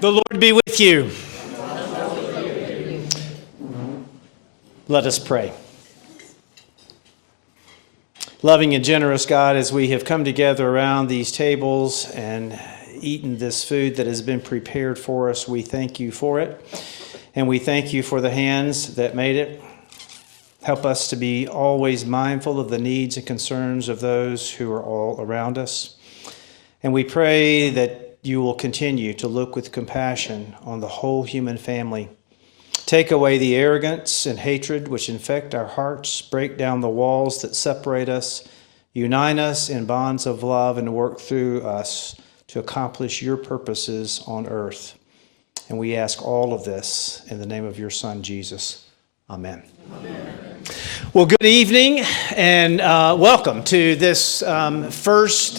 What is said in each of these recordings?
The Lord be with you. Let us pray. Loving and generous God, as we have come together around these tables and eaten this food that has been prepared for us, we thank you for it. And we thank you for the hands that made it. Help us to be always mindful of the needs and concerns of those who are all around us. And we pray that you will continue to look with compassion on the whole human family. Take away the arrogance and hatred which infect our hearts, break down the walls that separate us, unite us in bonds of love, and work through us to accomplish your purposes on earth. And we ask all of this in the name of your Son, Jesus. Amen. Amen. Well, good evening and welcome to this first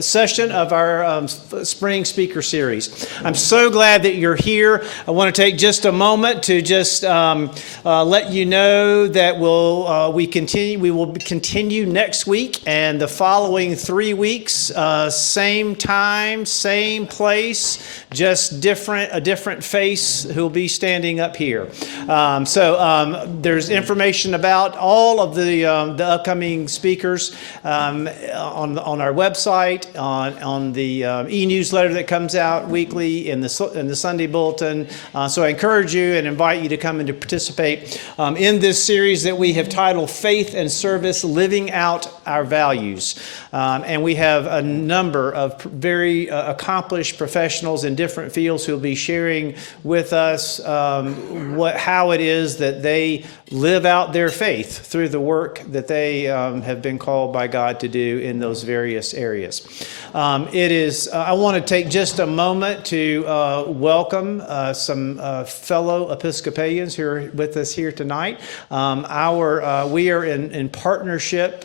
session of our spring speaker series. I'm so glad that you're here. I want to take just a moment to just let you know that we will continue next week and the following 3 weeks, same time, same place, just a different face who will be standing up here. There's information about all of the upcoming speakers on our website, on the e-newsletter that comes out weekly, in the Sunday bulletin. So I encourage you and invite you to come and to participate in this series that we have titled Faith and Service, Living Out Our Values. And we have a number of very accomplished professionals in different fields who will be sharing with us how it is that they live out their faith through the work that they have been called by God to do in those various areas. I want to take just a moment to welcome some fellow Episcopalians who are with us here tonight. We are in partnership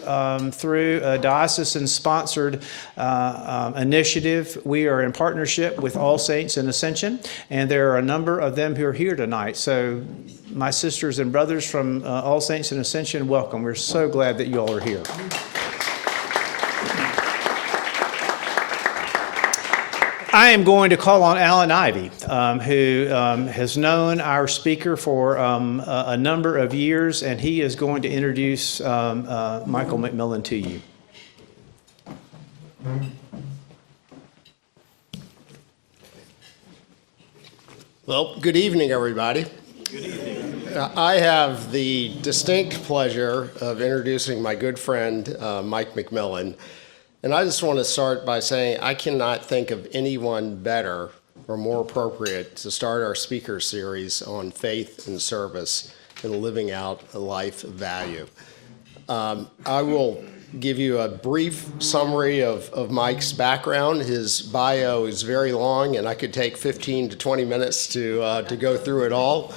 through a diocesan-sponsored initiative. We are in partnership with All Saints in Ascension, and there are a number of them who are here tonight. So my sisters and brothers from All Saints in Ascension, welcome. We're so glad that you all are here. I am going to call on Alan Ivey, who has known our speaker for a number of years, and he is going to introduce Michael McMillan to you. Well, good evening, everybody. Good evening. I have the distinct pleasure of introducing my good friend, Mike McMillan. And I just want to start by saying I cannot think of anyone better or more appropriate to start our speaker series on faith and service and living out a life of value. I will give you a brief summary of Mike's background. His bio is very long, and I could take 15 to 20 minutes to go through it all.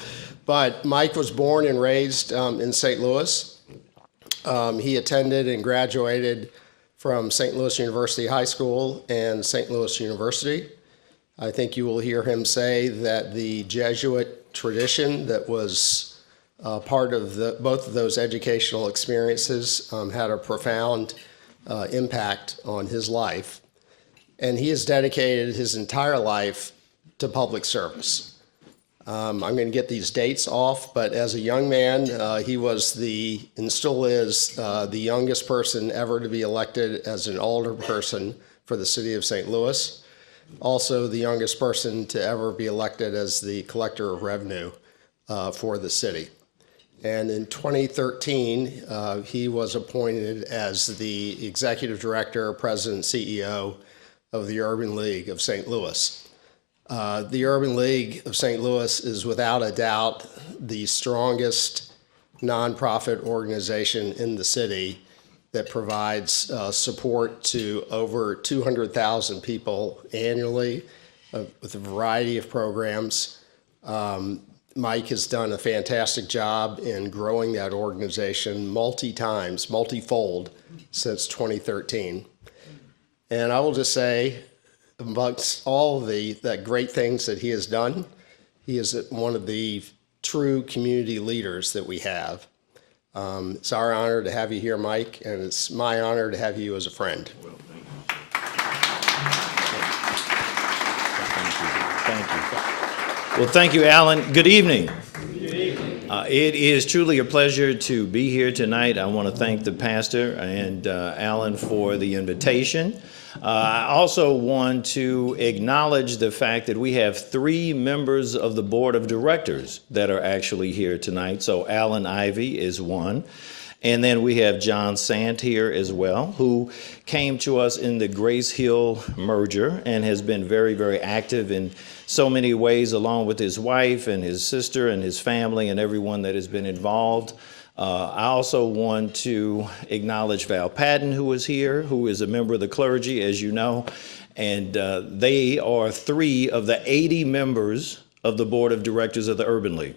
But Mike was born and raised in St. Louis. He attended and graduated from St. Louis University High School and St. Louis University. I think you will hear him say that the Jesuit tradition that was part of both of those educational experiences had a profound impact on his life. And he has dedicated his entire life to public service. I'm going to get these dates off, but as a young man, he was and still is, the youngest person ever to be elected as an alderperson for the city of St. Louis. Also, the youngest person to ever be elected as the collector of revenue for the city. And in 2013, he was appointed as the executive director, president, CEO of the Urban League of St. Louis. The Urban League of St. Louis is without a doubt the strongest nonprofit organization in the city that provides support to over 200,000 people annually with a variety of programs. Mike has done a fantastic job in growing that organization multifold since 2013. And I will just say, amongst all the great things that he has done, he is one of the true community leaders that we have. It's our honor to have you here, Mike, and it's my honor to have you as a friend. Well, thank you. Thank you. Well, thank you, Alan. Good evening. It is truly a pleasure to be here tonight. I want to thank the pastor and Alan for the invitation. I also want to acknowledge the fact that we have 3 members of the board of directors that are actually here tonight. So Alan Ivey is one. And then we have John Sant here as well, who came to us in the Grace Hill merger and has been very, very active in so many ways, along with his wife and his sister and his family and everyone that has been involved. I also want to acknowledge Val Patton, who is here, who is a member of the clergy, as you know. And they are 3 of the 80 members of the board of directors of the Urban League.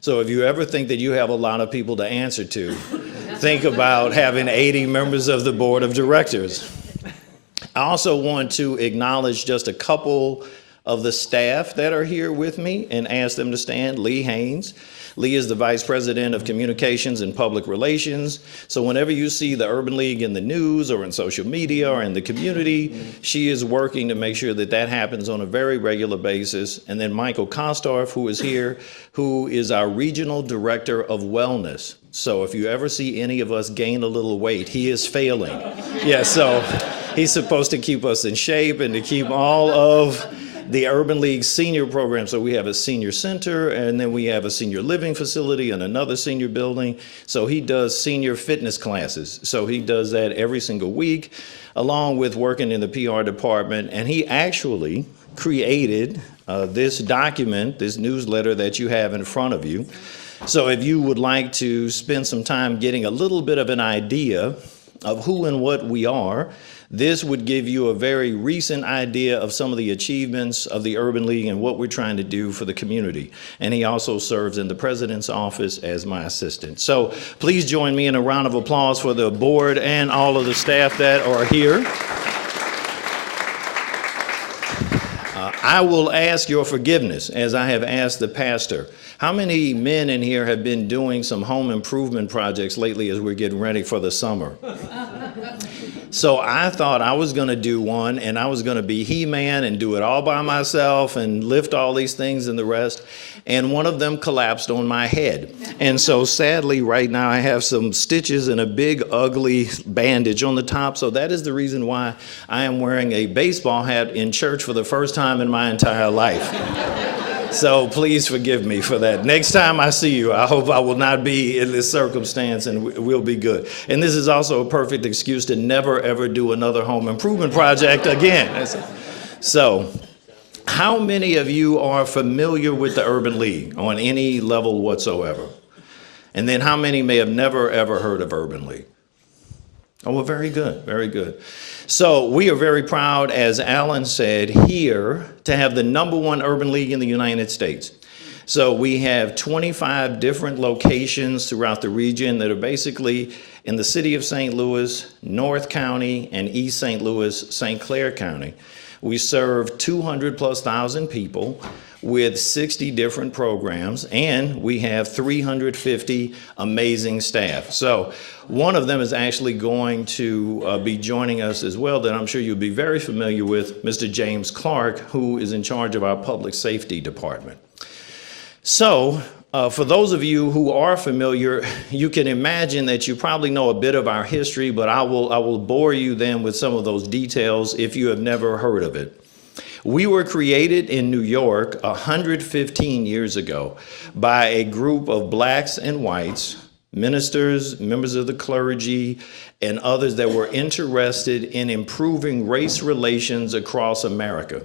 So if you ever think that you have a lot of people to answer to, think about having 80 members of the board of directors. I also want to acknowledge just a couple of the staff that are here with me and ask them to stand. Lee Haynes. Lee is the Vice President of Communications and Public Relations. So whenever you see the Urban League in the news or in social media or in the community, she is working to make sure that that happens on a very regular basis. And then Michael Kostorff, who is here, who is our Regional Director of Wellness. So if you ever see any of us gain a little weight, he is failing. Yeah, so he's supposed to keep us in shape and to keep all of the Urban League senior program. So we have a senior center, and then we have a senior living facility and another senior building. So he does senior fitness classes. So he does that every single week, along with working in the PR department. And he actually created this document, this newsletter that you have in front of you. So if you would like to spend some time getting a little bit of an idea of who and what we are, this would give you a very recent idea of some of the achievements of the Urban League and what we're trying to do for the community. And he also serves in the president's office as my assistant. So please join me in a round of applause for the board and all of the staff that are here. I will ask your forgiveness, as I have asked the pastor. How many men in here have been doing some home improvement projects lately as we're getting ready for the summer? So I thought I was going to do one, and I was going to be He-Man and do it all by myself and lift all these things and the rest. And one of them collapsed on my head. And so sadly, right now, I have some stitches and a big, ugly bandage on the top. So that is the reason why I am wearing a baseball hat in church for the first time in my entire life. So please forgive me for that. Next time I see you, I hope I will not be in this circumstance and we'll be good. And this is also a perfect excuse to never, ever do another home improvement project again. So how many of you are familiar with the Urban League on any level whatsoever? And then how many may have never, ever heard of Urban League? Oh, well, very good, very good. So we are very proud, as Alan said, here to have the #1 Urban League in the United States. So we have 25 different locations throughout the region that are basically in the city of St. Louis, North County, and East St. Louis, St. Clair County. We serve 200,000+ people with 60 different programs, and we have 350 amazing staff. So one of them is actually going to be joining us as well that I'm sure you'll be very familiar with, Mr. James Clark, who is in charge of our public safety department. So for those of you who are familiar, you can imagine that you probably know a bit of our history, but I will bore you then with some of those details if you have never heard of it. We were created in New York 115 years ago by a group of blacks and whites, ministers, members of the clergy, and others that were interested in improving race relations across America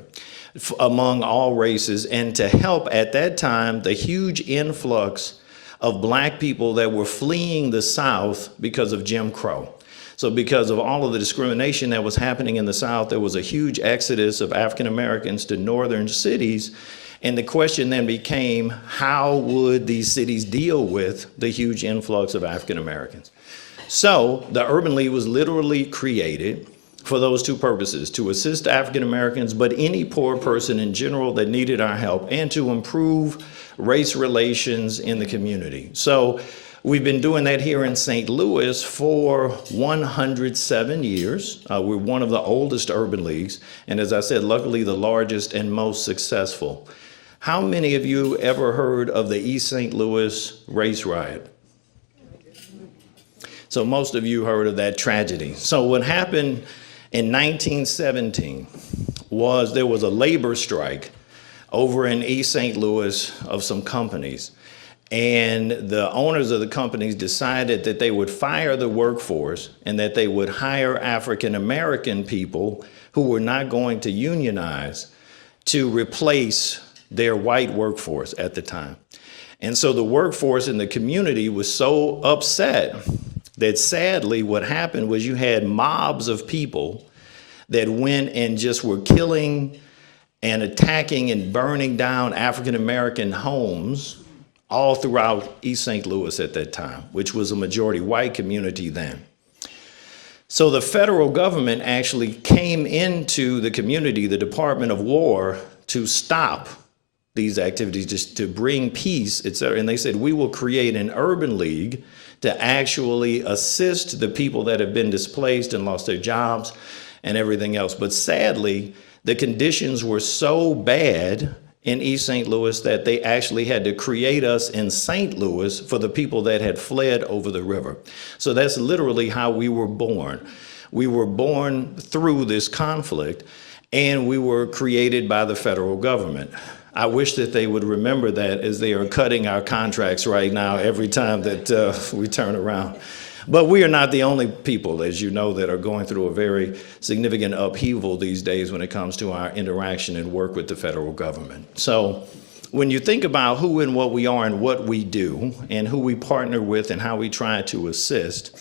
among all races, and to help at that time the huge influx of black people that were fleeing the South because of Jim Crow. So because of all of the discrimination that was happening in the South, there was a huge exodus of African Americans to northern cities. And the question then became, how would these cities deal with the huge influx of African Americans? So the Urban League was literally created for those two purposes, to assist African Americans, but any poor person in general that needed our help, and to improve race relations in the community. So We've been doing that here in St. Louis for 107 years. We're one of the oldest urban leagues, and as I said, luckily the largest and most successful. How many of you ever heard of the East St. Louis race riot? So most of you heard of that tragedy. So what happened in 1917 was there was a labor strike over in East St. Louis of some companies. And the owners of the companies decided that they would fire the workforce and that they would hire African American people who were not going to unionize to replace their white workforce at the time. And so the workforce in the community was so upset that sadly what happened was you had mobs of people that went and just were killing and attacking and burning down African American homes all throughout East St. Louis at that time, which was a majority white community then. So the federal government actually came into the community, the Department of War, to stop these activities, just to bring peace, et cetera. And they said, we will create an urban league to actually assist the people that have been displaced and lost their jobs and everything else. But sadly, the conditions were so bad in East St. Louis that they actually had to create us in St. Louis for the people that had fled over the river. So that's literally how we were born. We were born through this conflict, and we were created by the federal government. I wish that they would remember that as they are cutting our contracts right now every time that we turn around. But we are not the only people, as you know, that are going through a very significant upheaval these days when it comes to our interaction and work with the federal government. So when you think about who and what we are and what we do and who we partner with and how we try to assist,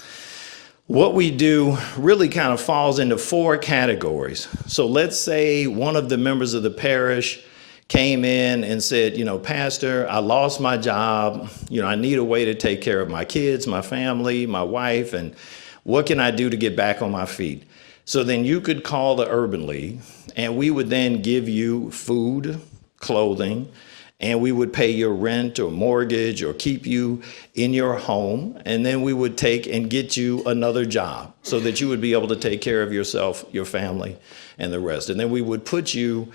what we do really kind of falls into 4 categories. So let's say one of the members of the parish came in and said, Pastor, I lost my job. I need a way to take care of my kids, my family, my wife, and what can I do to get back on my feet? So then you could call the Urban League, and we would then give you food, clothing, and we would pay your rent or mortgage or keep you in your home, and then we would take and get you another job so that you would be able to take care of yourself, your family, and the rest. And then we would put your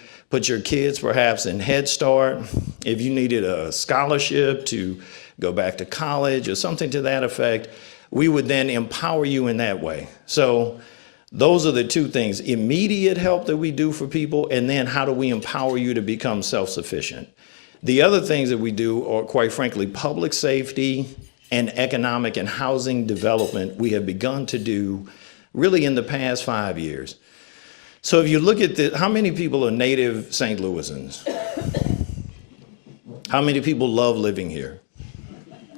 kids perhaps in Head Start. If you needed a scholarship to go back to college or something to that effect, we would then empower you in that way. So those are the 2 things: immediate help that we do for people, and then how do we empower you to become self-sufficient? The other things that we do are, quite frankly, public safety and economic and housing development we have begun to do really in the past 5 years. So if you look at how many people are native St. Louisans? How many people love living here?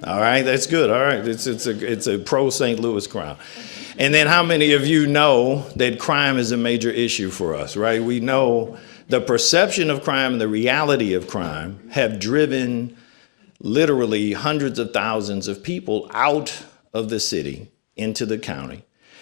All right, that's good. All right, it's a pro St. Louis crowd. And then how many of you know that crime is a major issue for us, right? We know the perception of crime and the reality of crime have driven literally hundreds of thousands of people out of the city into the county.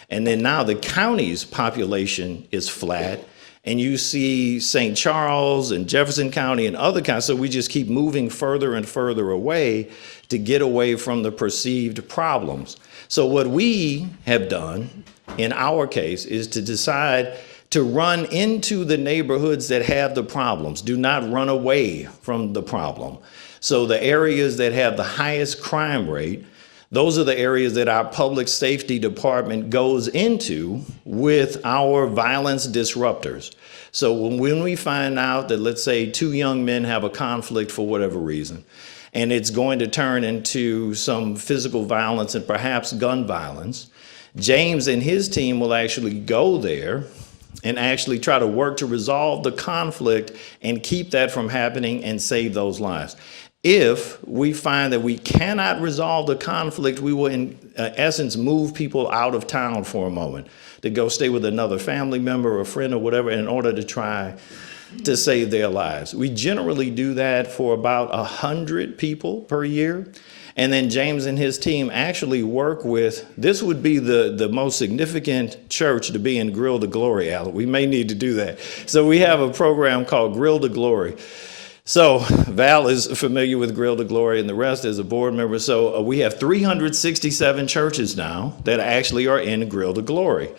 And then now the county's population is flat, and you see St. Charles and Jefferson County and other counties. So we just keep moving further and further away to get away from the perceived problems. So what we have done in our case is to decide to run into the neighborhoods that have the problems. Do not run away from the problem. So the areas that have the highest crime rate, those are the areas that our public safety department goes into with our violence disruptors. So when we find out that, let's say, 2 young men have a conflict for whatever reason, and it's going to turn into some physical violence and perhaps gun violence, James and his team will actually go there and actually try to work to resolve the conflict and keep that from happening and save those lives. If we find that we cannot resolve the conflict, we will, in essence, move people out of town for a moment to go stay with another family member or friend or whatever in order to try to save their lives. We generally do that for about 100 people per year. And then James and his team actually work with, this would be the most significant church to be in Grill to Glory, Alan. We may need to do that. So we have a program called Grill to Glory. So Val is familiar with Grill to Glory and the rest as a board member. So we have 367 churches now that actually are in Grill to Glory.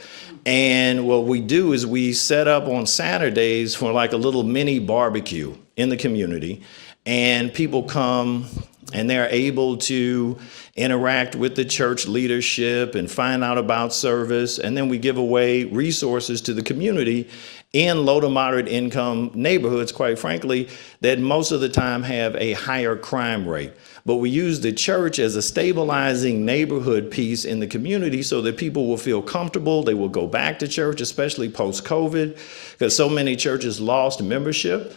And what we do is we set up on Saturdays for like a little mini barbecue in the community. And people come and they're able to interact with the church leadership and find out about service. And then we give away resources to the community in low to moderate income neighborhoods, quite frankly, that most of the time have a higher crime rate. But we use the church as a stabilizing neighborhood piece in the community so that people will feel comfortable. They will go back to church, especially post-COVID, because so many churches lost membership.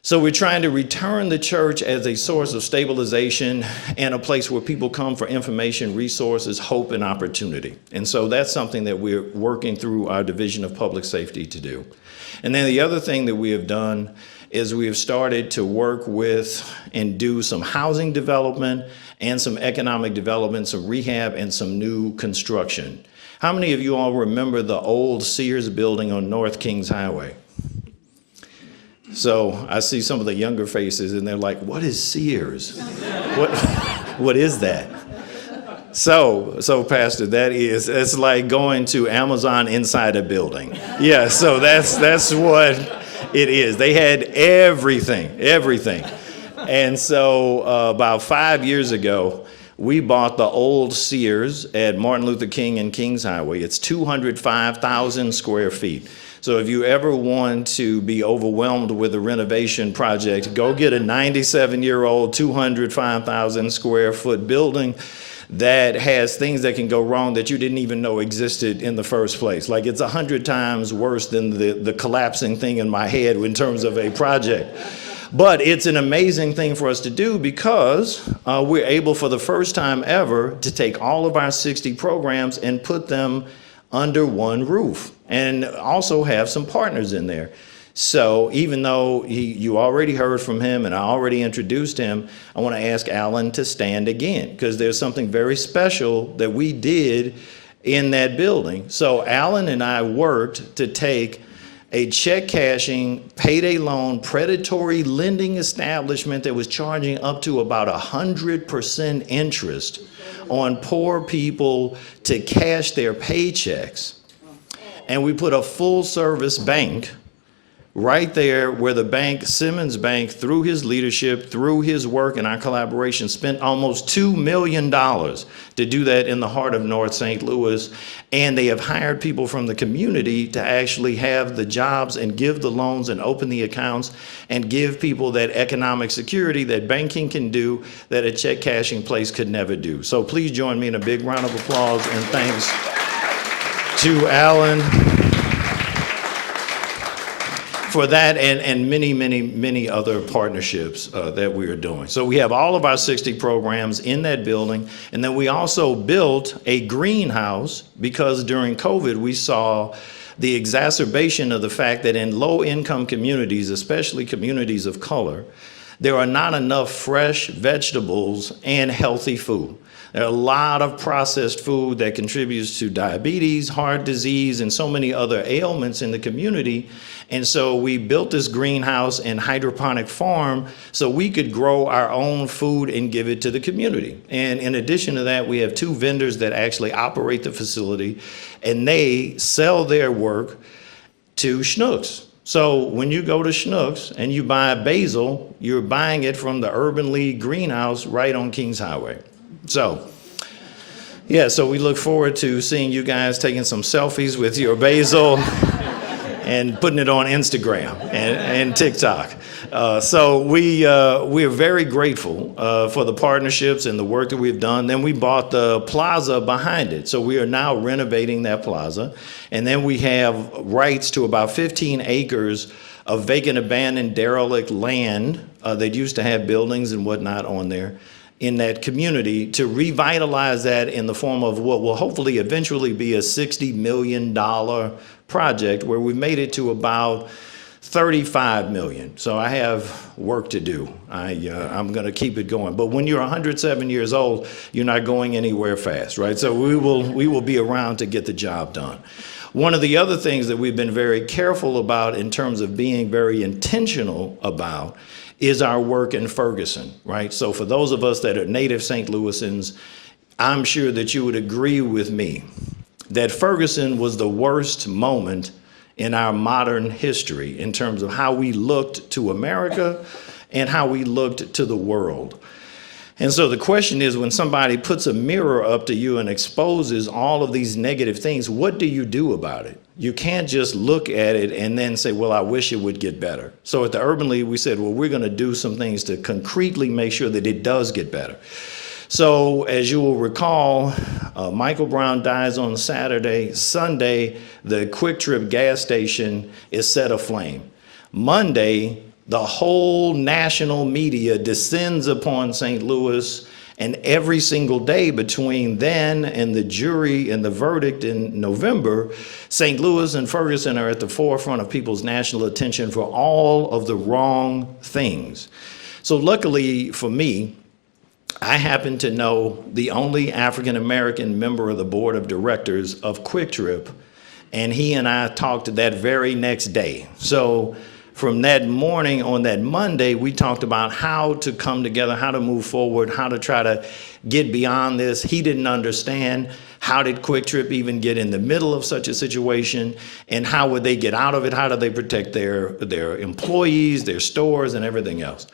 So we're trying to return the church as a source of stabilization and a place where people come for information, resources, hope, and opportunity. And so that's something that we're working through our Division of Public Safety to do. And then the other thing that we have done is we have started to work with and do some housing development and some economic development, some rehab, and some new construction. How many of you all remember the old Sears building on North Kings Highway? So I see some of the younger faces and they're like, what is Sears? What is that? So Pastor, it's like going to Amazon inside a building. Yeah, so that's what it is. They had everything. And so about 5 years ago, we bought the old Sears at Martin Luther King and Kings Highway. It's 205,000 square feet. So if you ever want to be overwhelmed with a renovation project, go get a 97-year-old, 205,000 square foot building that has things that can go wrong that you didn't even know existed in the first place. Like it's 100 times worse than the collapsing thing in my head in terms of a project. But it's an amazing thing for us to do because we're able for the first time ever to take all of our 60 programs and put them under one roof and also have some partners in there. So even though you already heard from him and I already introduced him, I want to ask Alan to stand again because there's something very special that we did in that building. So Alan and I worked to take a check cashing, payday loan, predatory lending establishment that was charging up to about 100% interest on poor people to cash their paychecks. And we put a full service bank right there where the bank, Simmons Bank, through his leadership, through his work and our collaboration, spent almost $2 million to do that in the heart of North St. Louis. And they have hired people from the community to actually have the jobs and give the loans and open the accounts and give people that economic security that banking can do that a check cashing place could never do. So please join me in a big round of applause and thanks to Alan for that and many other partnerships that we are doing. So we have all of our 60 programs in that building. And then we also built a greenhouse because during COVID, we saw the exacerbation of the fact that in low-income communities, especially communities of color, there are not enough fresh vegetables and healthy food. There are a lot of processed food that contributes to diabetes, heart disease, and so many other ailments in the community. And so we built this greenhouse and hydroponic farm so we could grow our own food and give it to the community. And in addition to that, we have 2 vendors that actually operate the facility, and they sell their work to Schnucks. So when you go to Schnucks and you buy basil, you're buying it from the Urban League greenhouse right on Kings Highway. So, yeah, so we look forward to seeing you guys taking some selfies with your basil and putting it on Instagram and TikTok. So we are very grateful for the partnerships and the work that we've done. Then we bought the plaza behind it. So we are now renovating that plaza. And then we have rights to about 15 acres of vacant, abandoned, derelict land that used to have buildings and whatnot on there in that community to revitalize that in the form of what will hopefully eventually be a $60 million project where we've made it to about 35 million. So I have work to do. I'm going to keep it going. But when you're 107 years old, you're not going anywhere fast, right? So we will be around to get the job done. One of the other things that we've been very careful about in terms of being very intentional about is our work in Ferguson, right? So for those of us that are native St. Louisans, I'm sure that you would agree with me that Ferguson was the worst moment in our modern history in terms of how we looked to America and how we looked to the world. And so the question is, when somebody puts a mirror up to you and exposes all of these negative things, what do you do about it? You can't just look at it and then say, well, I wish it would get better. So at the Urban League, we said, well, we're going to do some things to concretely make sure that it does get better. So as you will recall, Michael Brown dies on Saturday. Sunday, the Quick Trip gas station is set aflame. Monday, the whole national media descends upon St. Louis, and every single day between then and the jury and the verdict in November, St. Louis and Ferguson are at the forefront of people's national attention for all of the wrong things. So luckily for me, I happen to know the only African-American member of the board of directors of Quick Trip, and he and I talked that very next day. So from that morning on that Monday, we talked about how to come together, how to move forward, how to try to get beyond this. He didn't understand how did Quick Trip even get in the middle of such a situation, and how would they get out of it? How do they protect their employees, their stores, and everything else?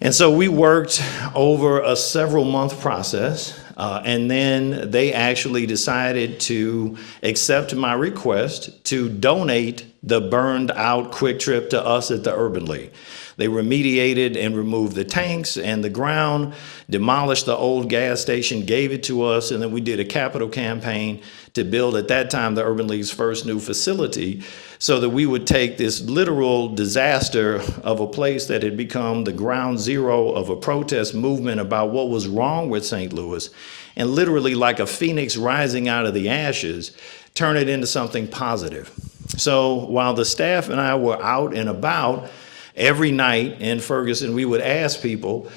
And so we worked over a several-month process, and then they actually decided to accept my request to donate the burned-out Quick Trip to us at the Urban League. They remediated and removed the tanks and the ground, demolished the old gas station, gave it to us, and then we did a capital campaign to build, at that time, the Urban League's first new facility, so that we would take this literal disaster of a place that had become the ground zero of a protest movement about what was wrong with St. Louis, and literally like a phoenix rising out of the ashes, turn it into something positive. So while the staff and I were out and about every night in Ferguson, we would ask people,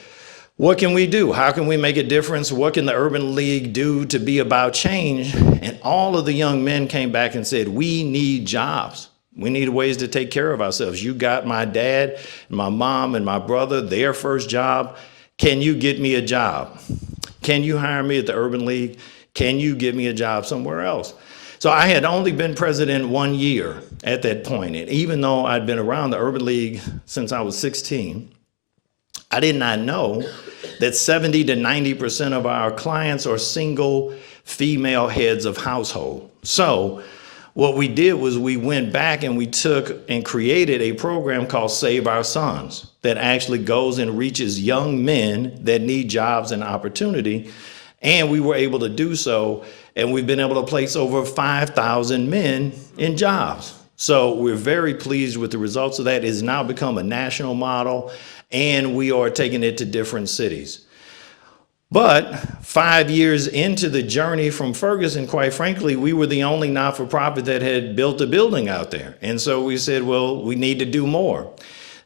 what can we do? How can we make a difference? What can the Urban League do to be about change? And all of the young men came back and said, we need jobs. We need ways to take care of ourselves. You got my dad, my mom, and my brother, their first job. Can you get me a job? Can you hire me at the Urban League? Can you get me a job somewhere else? So I had only been president 1 year at that point. And even though I'd been around the Urban League since I was 16, I did not know that 70 to 90% of our clients are single female heads of household. So what we did was we went back and we took and created a program called Save Our Sons that actually goes and reaches young men that need jobs and opportunity. And we were able to do so, and we've been able to place over 5,000 men in jobs. So we're very pleased with the results of that. It has now become a national model, and we are taking it to different cities. But 5 years into the journey from Ferguson, quite frankly, we were the only not-for-profit that had built a building out there. And so we said, well, we need to do more.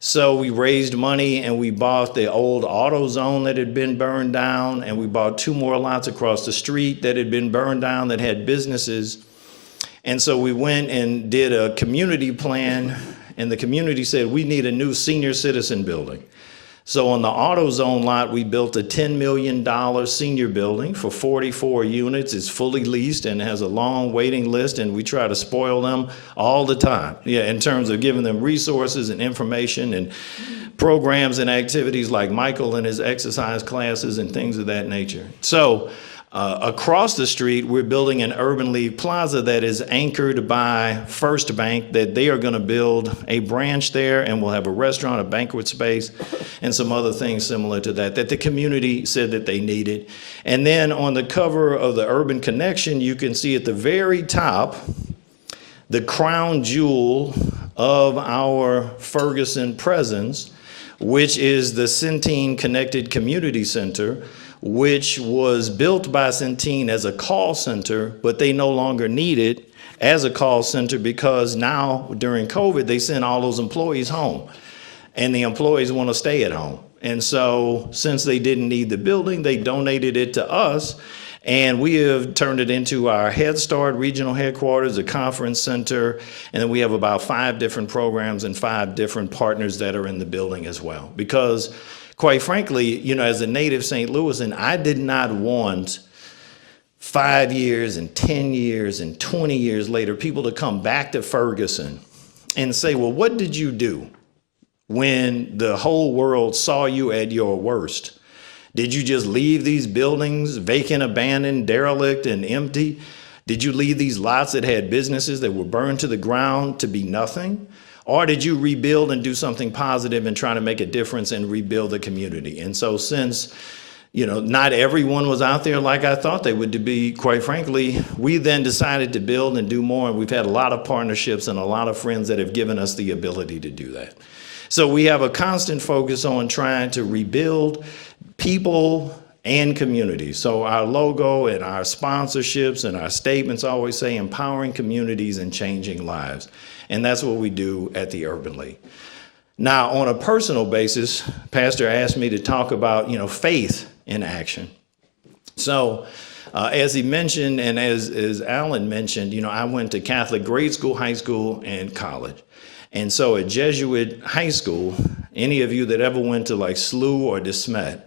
So we raised money and we bought the old AutoZone that had been burned down, and we bought 2 more lots across the street that had been burned down that had businesses. And so we went and did a community plan, and the community said, we need a new senior citizen building. So on the AutoZone lot, we built a $10 million senior building for 44 units. It's fully leased and has a long waiting list, and we try to spoil them all the time. Yeah, in terms of giving them resources and information and programs and activities like Michael and his exercise classes and things of that nature. So across the street, we're building an Urban League Plaza that is anchored by First Bank, that they are going to build a branch there, and we'll have a restaurant, a banquet space, and some other things similar to that the community said that they needed. And then on the cover of the Urban Connection, you can see at the very top the crown jewel of our Ferguson presence, which is the Centene Connected Community Center, which was built by Centene as a call center, but they no longer need it as a call center because now during COVID, they sent all those employees home, and the employees want to stay at home. And so since they didn't need the building, they donated it to us, And we have turned it into our Head Start regional headquarters, a conference center, and then we have about 5 different programs and 5 different partners that are in the building as well. Because quite frankly, as a native St. Louisan, I did not want 5 years and 10 years and 20 years later, people to come back to Ferguson and say, well, what did you do when the whole world saw you at your worst? Did you just leave these buildings vacant, abandoned, derelict, and empty? Did you leave these lots that had businesses that were burned to the ground to be nothing? Or did you rebuild and do something positive and try to make a difference and rebuild the community? And so since not everyone was out there like I thought they would be, quite frankly, we then decided to build and do more. And we've had a lot of partnerships and a lot of friends that have given us the ability to do that. So we have a constant focus on trying to rebuild people and communities. So our logo and our sponsorships and our statements always say empowering communities and changing lives. And that's what we do at the Urban League. Now, on a personal basis, Pastor asked me to talk about, faith in action. So as he mentioned, and as Alan mentioned, I went to Catholic grade school, high school, and college. And so at Jesuit high school, any of you that ever went to like SLU or DeSmet,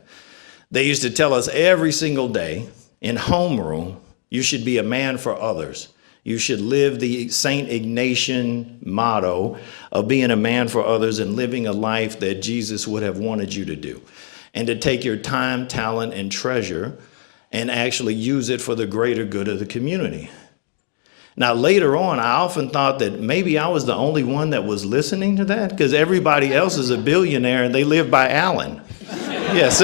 they used to tell us every single day in homeroom, you should be a man for others. You should live the St. Ignatian motto of being a man for others and living a life that Jesus would have wanted you to do. And to take your time, talent, and treasure and actually use it for the greater good of the community. Now, later on, I often thought that maybe I was the only one that was listening to that because everybody else is a billionaire and they live by Allen. Yes.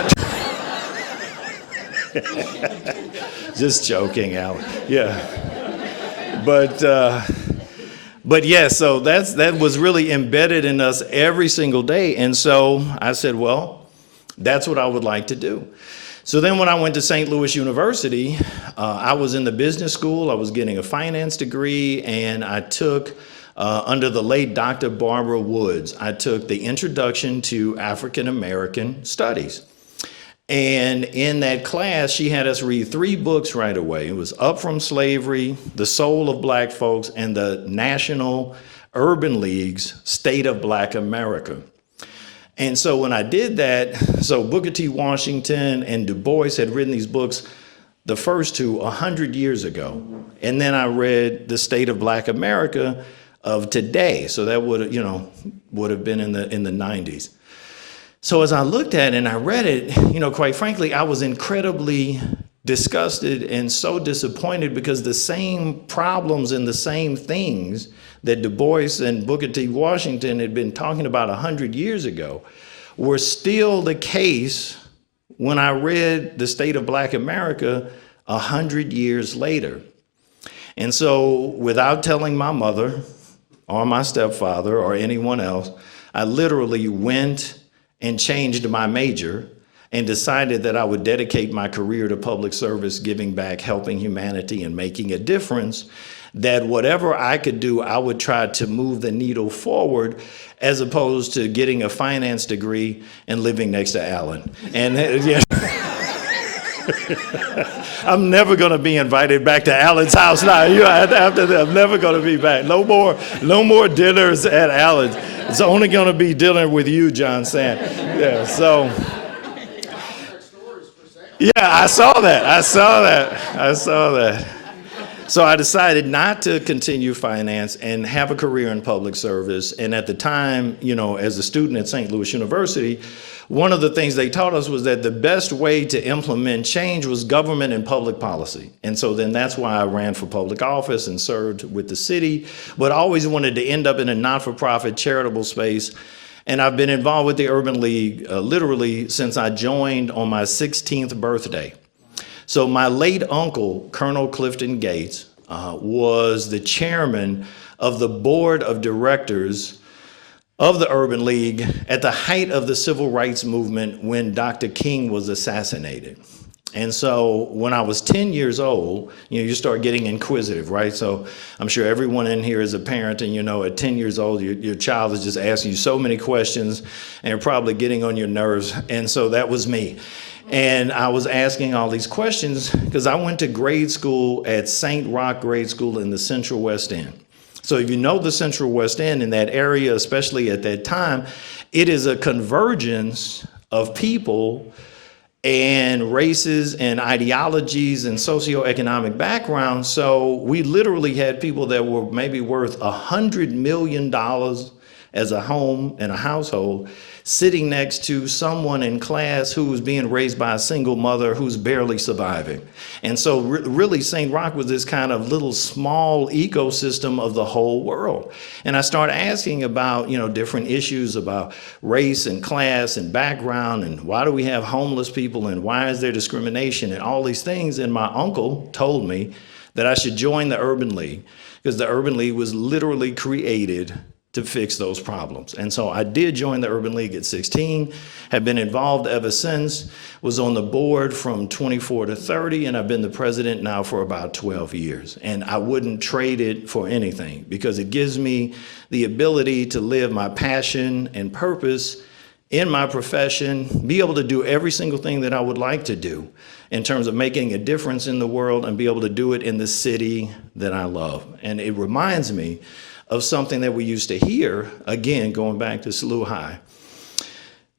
Just joking, Alan. Yeah. But yeah, so that was really embedded in us every single day. And so I said, well, that's what I would like to do. So then when I went to St. Louis University, I was in the business school. I was getting a finance degree, and I took, under the late Dr. Barbara Woods, I took the Introduction to African American Studies. And in that class, she had us read 3 books right away. It was Up From Slavery, The Soul of Black Folks, and the National Urban League's State of Black America. And so when I did that, so Booker T. Washington and Du Bois had written these books, the first 2, 100 years ago. And then I read The State of Black America of today. So that would have been in the 90s. So as I looked at it and I read it, quite frankly, I was incredibly disgusted and so disappointed because the same problems and the same things that Du Bois and Booker T. Washington had been talking about 100 years ago were still the case when I read The State of Black America 100 years later. And so without telling my mother or my stepfather or anyone else, I literally went and changed my major and decided that I would dedicate my career to public service, giving back, helping humanity, and making a difference, that whatever I could do, I would try to move the needle forward as opposed to getting a finance degree and living next to Alan. And yeah. I'm never going to be invited back to Alan's house now. After that, I'm never going to be back. No more dinners at Alan's. It's only going to be dinner with you, John Sand. Yeah, so. Yeah, I saw that. So I decided not to continue finance and have a career in public service. And at the time, as a student at St. Louis University, one of the things they taught us was that the best way to implement change was government and public policy. And so then that's why I ran for public office and served with the city, but always wanted to end up in a not-for-profit charitable space. And I've been involved with the Urban League literally since I joined on my 16th birthday. So my late uncle, Colonel Clifton Gates, was the chairman of the board of directors of the Urban League at the height of the civil rights movement when Dr. King was assassinated. And so when I was 10 years old, you start getting inquisitive, right? So I'm sure everyone in here is a parent, and at 10 years old, your child is just asking you so many questions and you're probably getting on your nerves. And so that was me. And I was asking all these questions because I went to grade school at St. Roch Grade School in the Central West End. So if you know the Central West End in that area, especially at that time, it is a convergence of people and races and ideologies and socioeconomic backgrounds. So we literally had people that were maybe worth $100 million as a home and a household sitting next to someone in class who was being raised by a single mother who's barely surviving. And so really St. Roch was this kind of little small ecosystem of the whole world. And I started asking about, different issues about race and class and background and why do we have homeless people and why is there discrimination and all these things. And my uncle told me that I should join the Urban League because the Urban League was literally created to fix those problems. And so I did join the Urban League at 16, have been involved ever since, was on the board from 24 to 30, and I've been the president now for about 12 years. And I wouldn't trade it for anything because it gives me the ability to live my passion and purpose in my profession, be able to do every single thing that I would like to do in terms of making a difference in the world and be able to do it in the city that I love. And it reminds me of something that we used to hear, again, going back to SLU High.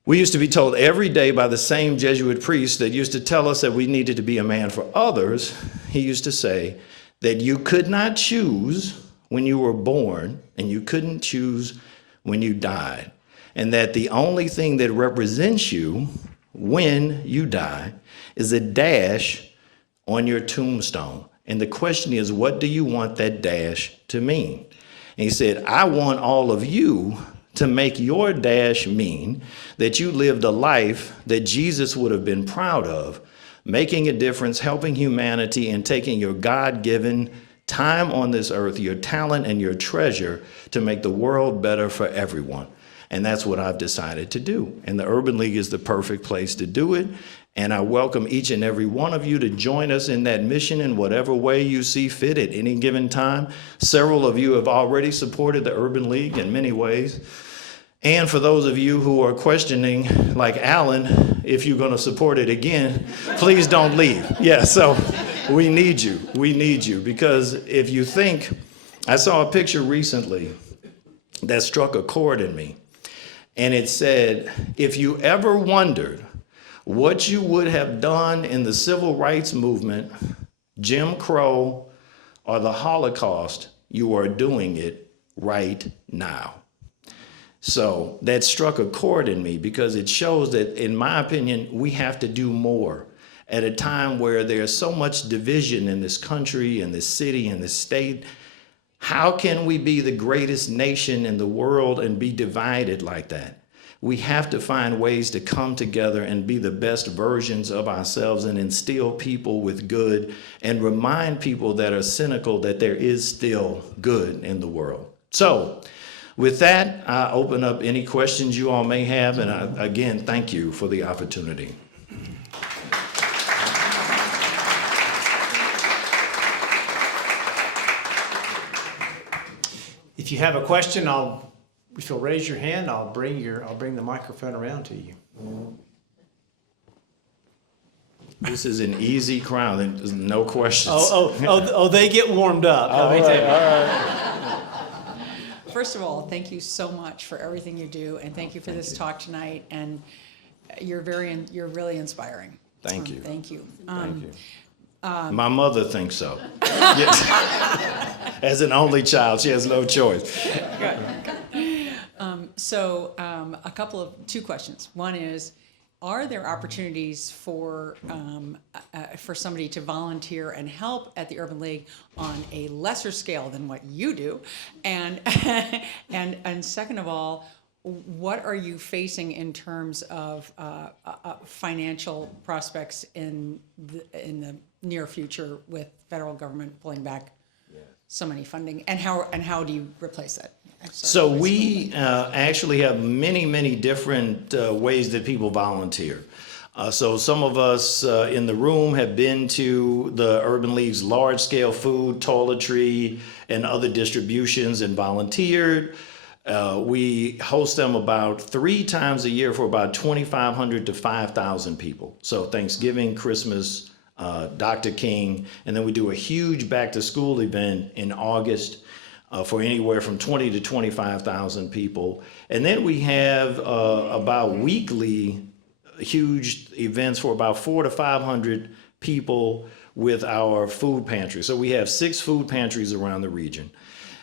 We used to be told every day by the same Jesuit priest that used to tell us that we needed to be a man for others. He used to say that you could not choose when you were born and you couldn't choose when you died. And that the only thing that represents you when you die is a dash on your tombstone. And the question is, what do you want that dash to mean? And he said, I want all of you to make your dash mean that you lived a life that Jesus would have been proud of, making a difference, helping humanity, and taking your God-given time on this earth, your talent and your treasure to make the world better for everyone. And that's what I've decided to do. And the Urban League is the perfect place to do it. And I welcome each and every one of you to join us in that mission in whatever way you see fit at any given time. Several of you have already supported the Urban League in many ways. And for those of you who are questioning, like Alan, if you're going to support it again, please don't leave. Yeah, so we need you. We need you. Because if you think, I saw a picture recently that struck a chord in me. And it said, if you ever wondered what you would have done in the civil rights movement, Jim Crow, or the Holocaust, you are doing it right now. So that struck a chord in me because it shows that, in my opinion, we have to do more at a time where there's so much division in this country, in this city, in this state. How can we be the greatest nation in the world and be divided like that? We have to find ways to come together and be the best versions of ourselves and instill people with good and remind people that are cynical that there is still good in the world. So with that, I open up any questions you all may have. And again, thank you for the opportunity. If you have a question, if you'll raise your hand, I'll bring the microphone around to you. This is an easy crowd. There's no questions. They get warmed up. All right. First of all, thank you so much for everything you do, and thank you for this talk tonight. And you're really inspiring. Thank you. Thank you. Thank you. My mother thinks so. Yes. As an only child, she has no choice. Two questions. One is, are there opportunities for somebody to volunteer and help at the Urban League on a lesser scale than what you do? And second of all, what are you facing in terms of financial prospects in the near future with federal government pulling back so many funding, and how do you replace that? So we actually have many different ways that people volunteer. So some of us in the room have been to the Urban League's large-scale food, toiletry, and other distributions and volunteered. We host them about 3 times a year for about 2,500 to 5,000 people. So Thanksgiving, Christmas, Dr. King, and then we do a huge back-to-school event in August for anywhere from 20 to 25,000 people. And then we have about weekly huge events for about 400 to 500 people with our food pantry. So we have 6 food pantries around the region.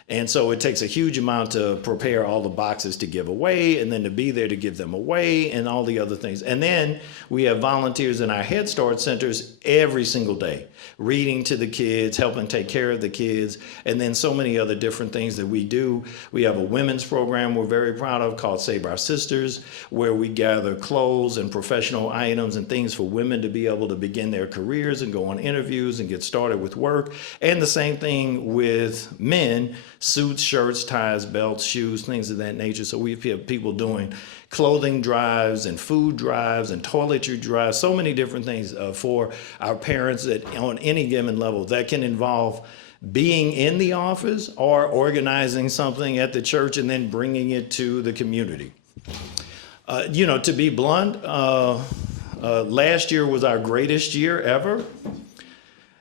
And so it takes a huge amount to prepare all the boxes to give away and then to be there to give them away and all the other things. And then we have volunteers in our Head Start centers every single day, reading to the kids, helping take care of the kids, and then so many other different things that we do. We have a women's program we're very proud of called Save Our Sisters, where we gather clothes and professional items and things for women to be able to begin their careers and go on interviews and get started with work. And the same thing with men. Suits, shirts, ties, belts, shoes, things of that nature. So we have people doing clothing drives and food drives and toiletry drives, so many different things for our parents that on any given level that can involve being in the office or organizing something at the church and then bringing it to the community. To be blunt, last year was our greatest year ever.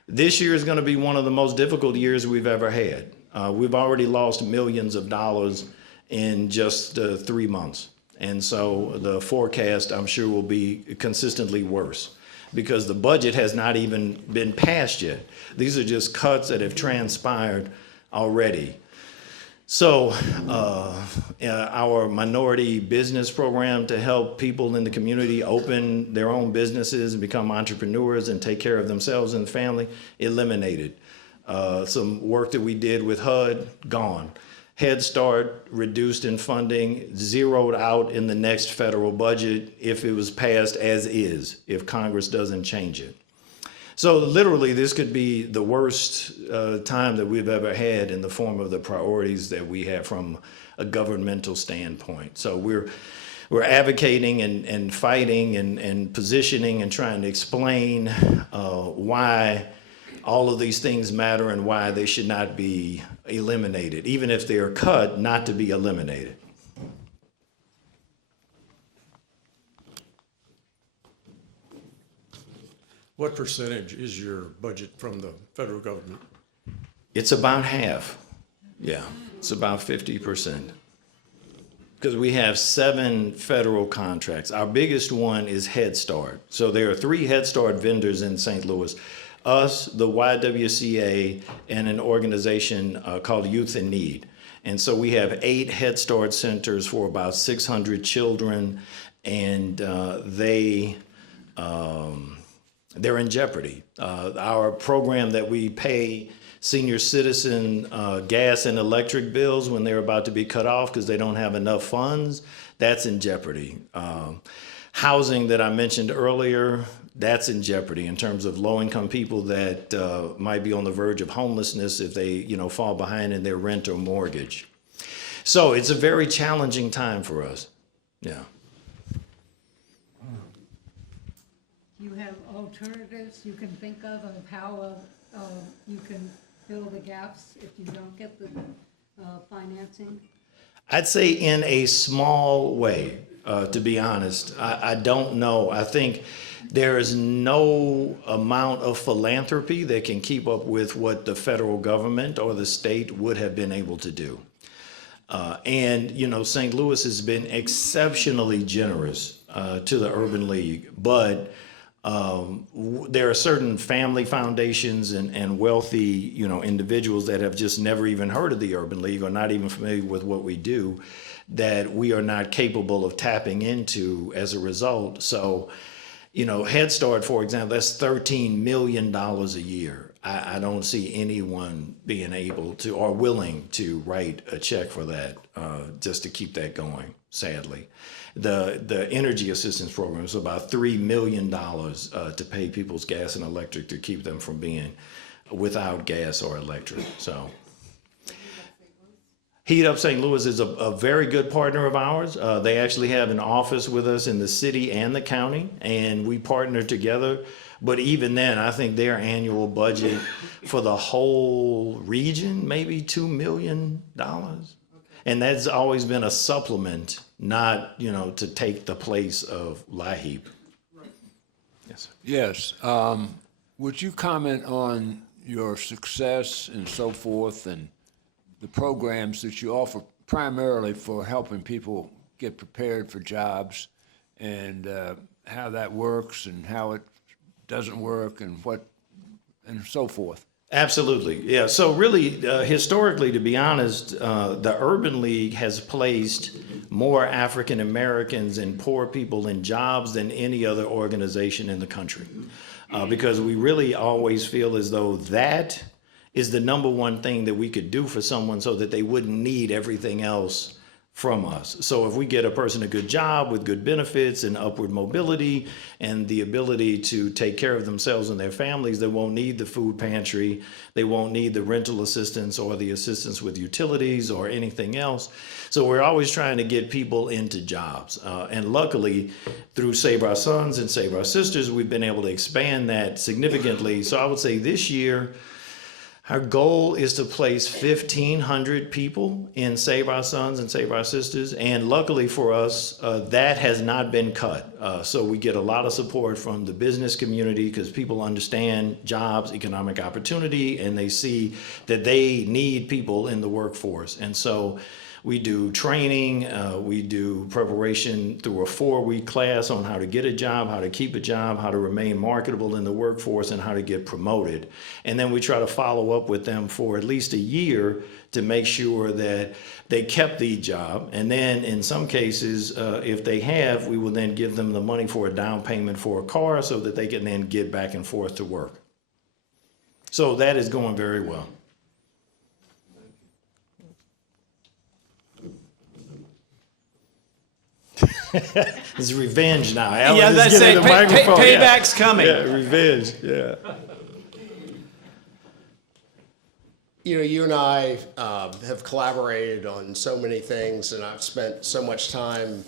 This year is going to be one of the most difficult years we've ever had. We've already lost millions of dollars in just 3 months. And so the forecast, I'm sure, will be consistently worse because the budget has not even been passed yet. These are just cuts that have transpired already. So our minority business program to help people in the community open their own businesses and become entrepreneurs and take care of themselves and family, eliminated. Some work that we did with HUD, gone. Head Start, reduced in funding, zeroed out in the next federal budget if it was passed as is, if Congress doesn't change it. So literally, this could be the worst time that we've ever had in the form of the priorities that we have from a governmental standpoint. So we're advocating and fighting and positioning and trying to explain why all of these things matter and why they should not be eliminated, even if they are cut, not to be eliminated. What percentage is your budget from the federal government? It's about half. Yeah, it's about 50%. Because we have 7 federal contracts. Our biggest one is Head Start. So there are 3 Head Start vendors in St. Louis. Us, the YWCA, and an organization called Youth in Need. And so we have 8 Head Start centers for about 600 children, and they're in jeopardy. Our program that we pay senior citizen gas and electric bills when they're about to be cut off because they don't have enough funds, that's in jeopardy. Housing that I mentioned earlier, that's in jeopardy in terms of low-income people that might be on the verge of homelessness if they, fall behind in their rent or mortgage. So it's a very challenging time for us. Yeah. You have alternatives you can think of how you can fill the gaps if you don't get the financing? I'd say in a small way, to be honest. I don't know. I think there is no amount of philanthropy that can keep up with what the federal government or the state would have been able to do. And St. Louis has been exceptionally generous to the Urban League, but there are certain family foundations and wealthy, individuals that have just never even heard of the Urban League or not even familiar with what we do that we are not capable of tapping into as a result. So, Head Start, for example, that's $13 million a year. I don't see anyone being able to or willing to write a check for that just to keep that going, sadly. The energy assistance program is about $3 million to pay people's gas and electric to keep them from being without gas or electric. So Heat Up St. Louis is a very good partner of ours. They actually have an office with us in the city and the county, and we partner together. But even then, I think their annual budget for the whole region, maybe $2 million. And that's always been a supplement, not, to take the place of LIHEAP. Yes, sir. Yes. Would you comment on your success and so forth and the programs that you offer primarily for helping people get prepared for jobs and how that works and how it doesn't work and so forth? Absolutely. Yeah. So really, historically, to be honest, the Urban League has placed more African Americans and poor people in jobs than any other organization in the country. Because we really always feel as though that is the number one thing that we could do for someone so that they wouldn't need everything else from us. So if we get a person a good job with good benefits and upward mobility and the ability to take care of themselves and their families, they won't need the food pantry, they won't need the rental assistance or the assistance with utilities or anything else. So we're always trying to get people into jobs. And luckily, through Save Our Sons and Save Our Sisters, we've been able to expand that significantly. So I would say this year, our goal is to place 1,500 people in Save Our Sons and Save Our Sisters, and luckily for us, that has not been cut. So we get a lot of support from the business community because people understand jobs, economic opportunity, and they see that they need people in the workforce. And so we do training, we do preparation through a 4-week class on how to get a job, how to keep a job, how to remain marketable in the workforce, and how to get promoted. And then we try to follow up with them for at least a year to make sure that they kept the job. And then in some cases, if they have, we will then give them the money for a down payment for a car so that they can then get back and forth to work. So that is going very well. It's revenge now. Alan Yeah, is that's getting it. the microphone. Payback's coming. Yeah, revenge. Yeah. You and I have collaborated on so many things, and I've spent so much time,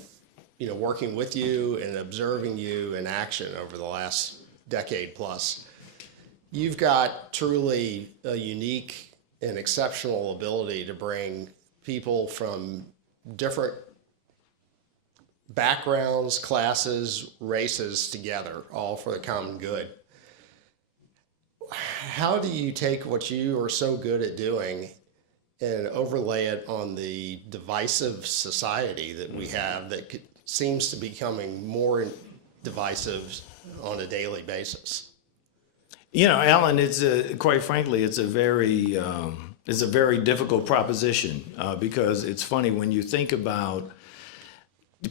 working with you and observing you in action over the last decade plus. You've got truly a unique and exceptional ability to bring people from different backgrounds, classes, races together, all for the common good. How do you take what you are so good at doing and overlay it on the divisive society that we have that seems to be becoming more divisive on a daily basis? Alan, quite frankly, it's a very difficult proposition because it's funny when you think about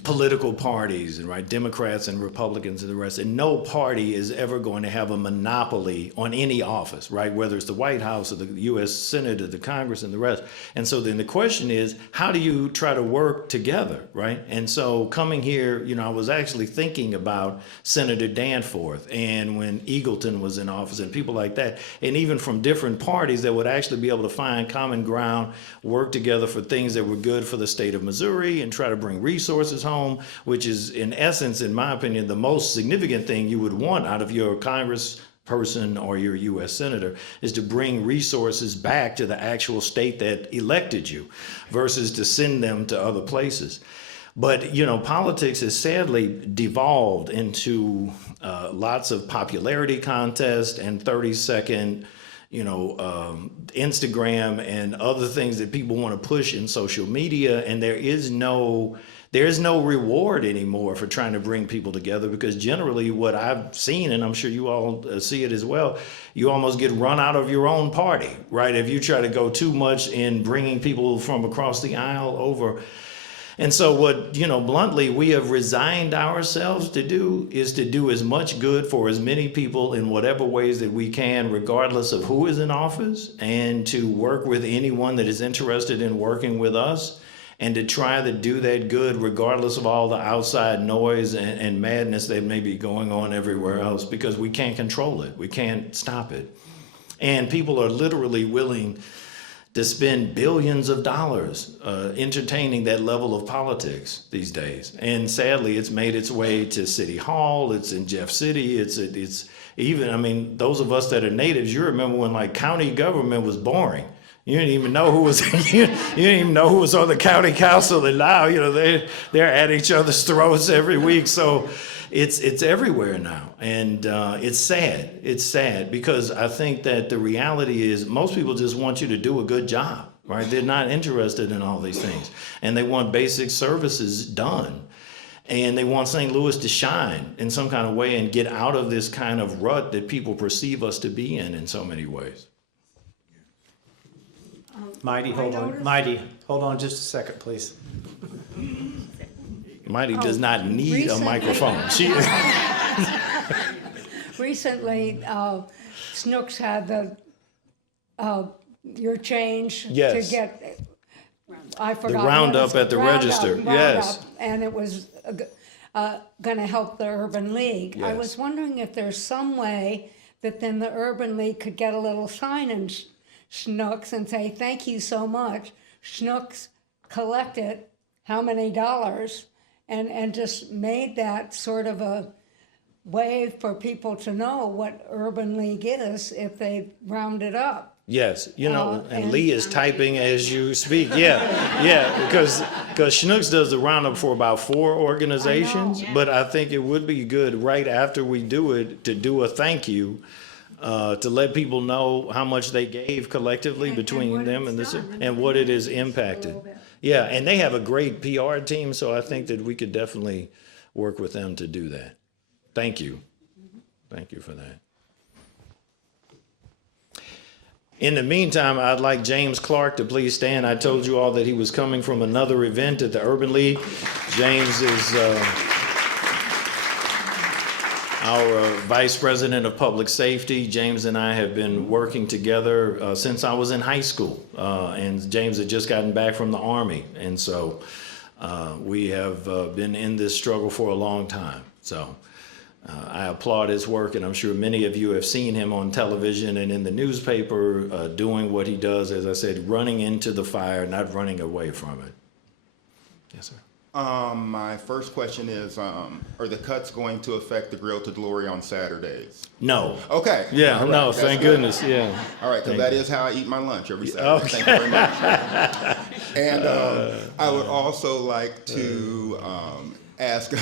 political parties, right? Democrats and Republicans and the rest, and no party is ever going to have a monopoly on any office, right? Whether it's the White House or the U.S. Senate or the Congress and the rest. And so then the question is, how do you try to work together, right? And so coming here, I was actually thinking about Senator Danforth and when Eagleton was in office and people like that, and even from different parties that would actually be able to find common ground, work together for things that were good for the state of Missouri and try to bring resources home, which is in essence, in my opinion, the most significant thing you would want out of your congressperson or your U.S. senator is to bring resources back to the actual state that elected you versus to send them to other places. But, politics has sadly devolved into lots of popularity contests and 30-second Instagram and other things that people want to push in social media, and there's no reward anymore for trying to bring people together because generally what I've seen, and I'm sure you all see it as well, you almost get run out of your own party, right? If you try to go too much in bringing people from across the aisle over. And so what, bluntly, we have resigned ourselves to do is to do as much good for as many people in whatever ways that we can, regardless of who is in office, and to work with anyone that is interested in working with us, and to try to do that good regardless of all the outside noise and madness that may be going on everywhere else, because we can't control it. We can't stop it. And people are literally willing to spend billions of dollars entertaining that level of politics these days. And sadly, it's made its way to City Hall. It's in Jeff City. It's even, I mean, those of us that are natives, you remember when like county government was boring. You didn't even know who was you didn't even know who was on the county council. And now, you know, they're at each other's throats every week. So it's everywhere now, and it's sad. It's sad because I think that the reality is most people just want you to do a good job, right? They're not interested in all these things, and they want basic services done, and they want St. Louis to shine in some kind of way and get out of this kind of rut that people perceive us to be in so many ways. Mighty, hold on. Mighty, hold on just a second, please. Mighty does not need a recently- microphone. She Recently, Snooks had your change Yes. to get, I forgot. what roundup it's- at the register, Roundup, yes. And it was going to help the Urban League. I Yes. was wondering if there's some way that then the Urban League could get a little sign in Snooks and say, thank you so much. Snooks collected how many dollars, and just made that sort of a way for people to know what Urban League is if they round it up. Yes, you know, and and- Lee is typing as you speak. Yeah, because Schnooks does the roundup for about 4 organizations, but I think it would be good right after we do it to do a thank you, to let people know how much they gave collectively between what them it's and this done. and what it has impacted. little bit. Yeah, and they have a great PR team, so I think that we could definitely work with them to do that. Thank you. Thank you for that. In the meantime, I'd like James Clark to please stand. I told you all that he was coming from another event at the Urban League. James is our Vice President of Public Safety. James and I have been working together since I was in high school. And James had just gotten back from the Army. And so we have been in this struggle for a long time. So I applaud his work, and I'm sure many of you have seen him on television and in the newspaper doing what he does, as I said, running into the fire, not running away from it. Yes, sir. My first question is, are the cuts going to affect the Grill to Glory on Saturdays? No. Okay. Yeah, All right, no, that's thank good. goodness, yeah. All right, because Thank that you. is how I eat my lunch every Saturday. Okay. Thank you very much. And I would also like to ask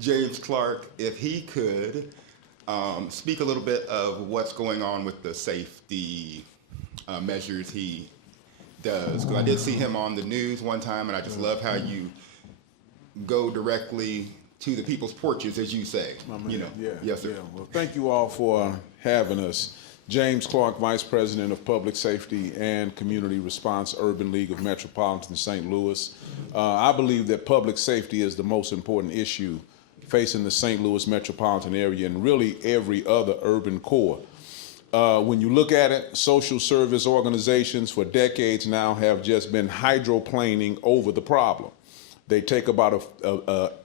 James Clark if he could speak a little bit of what's going on with the safety measures he does. Because I did see him on the news one time, and I just love how you go directly to the people's porches, as you say. You know. Yeah. Yes, sir. Yeah. Well, thank you all for having us. James Clark, Vice President of Public Safety and Community Response, Urban League of Metropolitan St. Louis. I believe that public safety is the most important issue facing the St. Louis metropolitan area and really every other urban core. When you look at it, social service organizations for decades now have just been hydroplaning over the problem. They take about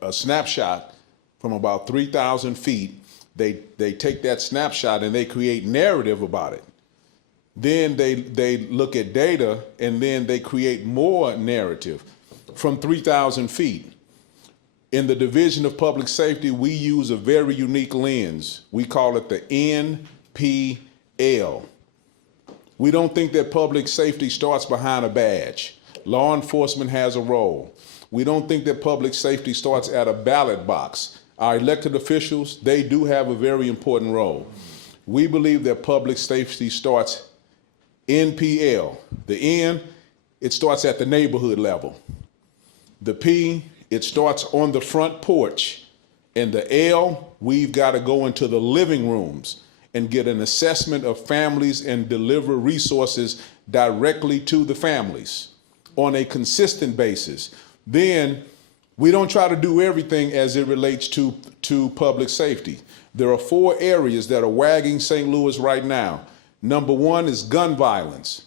a snapshot from about 3,000 feet. They take that snapshot and they create narrative about it. Then they look at data and then they create more narrative from 3,000 feet. In the Division of Public Safety, we use a very unique lens. We call it the NPL. We don't think that public safety starts behind a badge. Law enforcement has a role. We don't think that public safety starts at a ballot box. Our elected officials, they do have a very important role. We believe that public safety starts NPL. The N, it starts at the neighborhood level. The P, it starts on the front porch. And the L, we've got to go into the living rooms and get an assessment of families and deliver resources directly to the families on a consistent basis. Then we don't try to do everything as it relates to public safety. There are 4 areas that are wagging St. Louis right now. Number 1 is gun violence.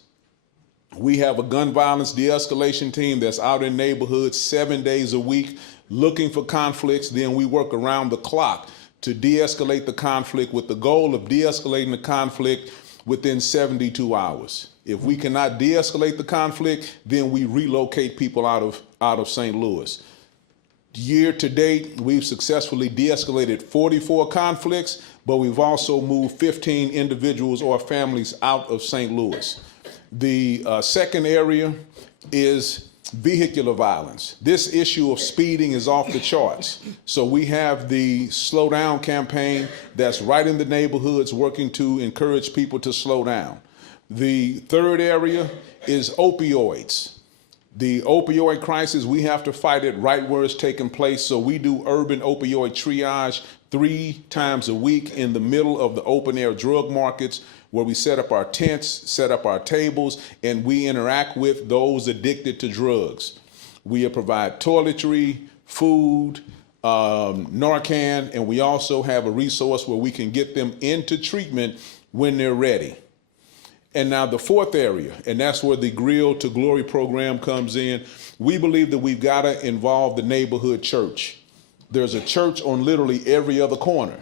We have a gun violence de-escalation team that's out in neighborhoods 7 days a week looking for conflicts. Then we work around the clock to de-escalate the conflict with the goal of de-escalating the conflict within 72 hours. If we cannot de-escalate the conflict, then we relocate people out of St. Louis. Year to date, we've successfully de-escalated 44 conflicts, but we've also moved 15 individuals or families out of St. Louis. The second area is vehicular violence. This issue of speeding is off the charts. So we have the Slow Down campaign that's right in the neighborhoods working to encourage people to slow down. The third area is opioids. The opioid crisis, we have to fight it right where it's taking place. So we do urban opioid triage 3 times a week in the middle of the open air drug markets, where we set up our tents, set up our tables, and we interact with those addicted to drugs. We provide toiletry, food, Narcan, and we also have a resource where we can get them into treatment when they're ready. And now the fourth area, and that's where the Grill to Glory program comes in. We believe that we've got to involve the neighborhood church. There's a church on literally every other corner.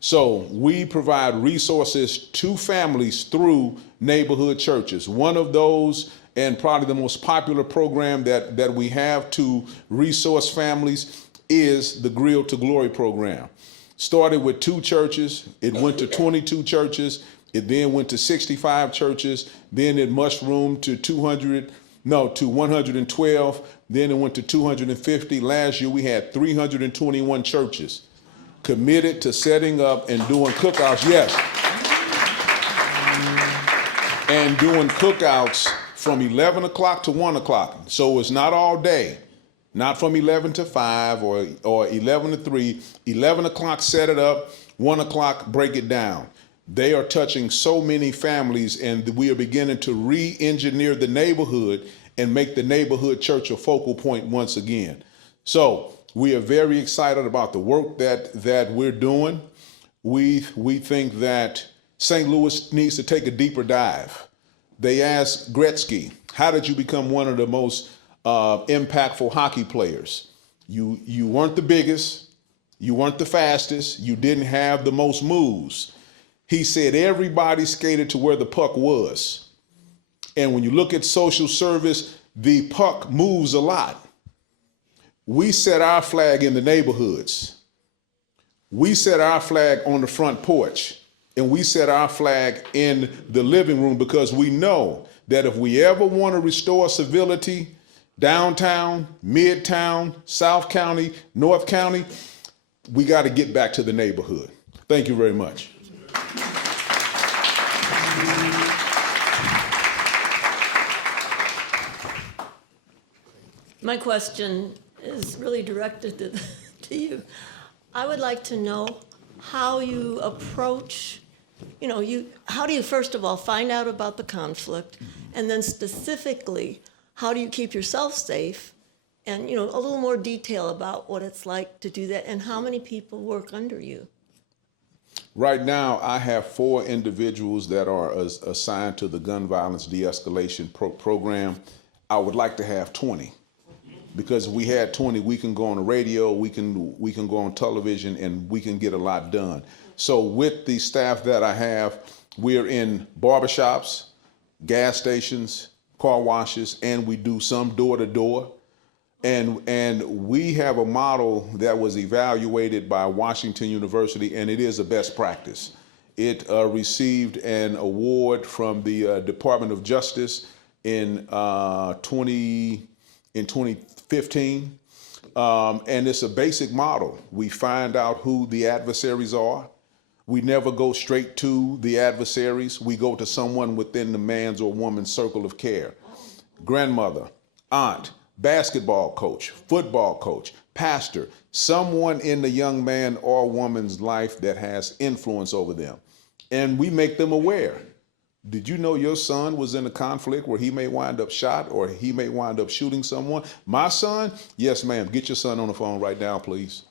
So we provide resources to families through neighborhood churches. One of those, and probably the most popular program that we have to resource families, is the Grill to Glory program. Started with 2 churches, it went to 22 churches, it then went to 65 churches, then it mushroomed to 112, then it went to 250. Last year we had 321 churches committed to setting up and doing cookouts, yes. And doing cookouts from 11 o'clock to 1 o'clock. So it's not all day, not from 11 to 5 or 11 to 3. 11 o'clock set it up, 1 o'clock break it down. They are touching so many families, and we are beginning to re-engineer the neighborhood and make the neighborhood church a focal point once again. So we are very excited about the work that we're doing. We think that St. Louis needs to take a deeper dive. They asked Gretzky, how did you become one of the most impactful hockey players? You weren't the biggest, you weren't the fastest, you didn't have the most moves. He said everybody skated to where the puck was. And when you look at social service, the puck moves a lot. We set our flag in the neighborhoods. We set our flag on the front porch. And we set our flag in the living room, because we know that if we ever want to restore civility downtown, midtown, South County, North County, we got to get back to the neighborhood. Thank you very much. My question is really directed to you. I would like to know how you approach, how do you first of all find out about the conflict, and then specifically, how do you keep yourself safe, and a little more detail about what it's like to do that, and how many people work under you? Right now, I have 4 individuals that are assigned to the gun violence de-escalation program. I would like to have 20. Because if we had 20, we can go on the radio, we can go on television, and we can get a lot done. So with the staff that I have, we're in barbershops, gas stations, car washes, and we do some door-to-door. And we have a model that was evaluated by Washington University, and it is a best practice. It received an award from the Department of Justice in 2015, and it's a basic model. We find out who the adversaries are. We never go straight to the adversaries. We go to someone within the man's or woman's circle of care. Grandmother, aunt, basketball coach, football coach, pastor, someone in the young man or woman's life that has influence over them. And we make them aware. Did you know your son was in a conflict where he may wind up shot or he may wind up shooting someone? My son? Yes, ma'am. Get your son on the phone right now, please.